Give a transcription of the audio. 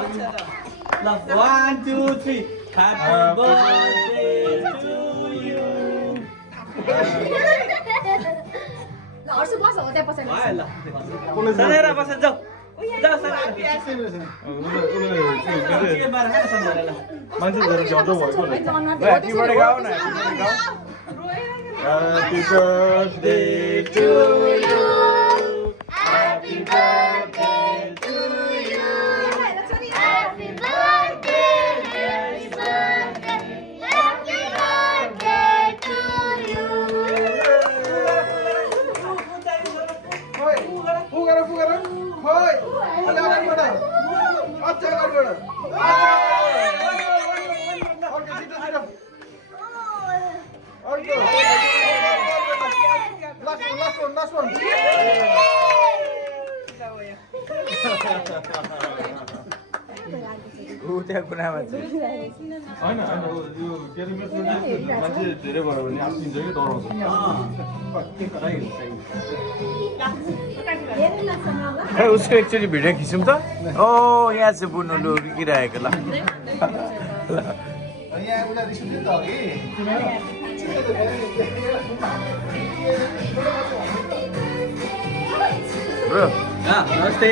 ल 1 2 3 Happy birthday to you अर्सु बस हो त्यहाँ पछाडि भयो ल सनेर बस जाऊ जाऊ सनेर के बार खान सनेर ल मान्छे धेरै झ्याउ भएको रहेछ ह्याप्पी बर्थडे गाऊ न happy birthday to you Happy birthday to you. Happy birthday, happy birthday, happy birthday to you. पुगेर खोइ अगाडि बढ अच्छा अगाडि बढ ओके छिटो छिटो ओके लास्ट वन त्यहाँ कुरामा चाहिँ होइन यो के अरे मेरो मान्छे धेरै भयो भने आत्तिन्छ कि डराउँछ खै उसको एकचोटि भिडियो खिचौँ त ओ यहाँ चाहिँ बुनु लु रुकिरहेको ल यहाँ उता रिस उठ्यो त अघि ब्रो नमस्ते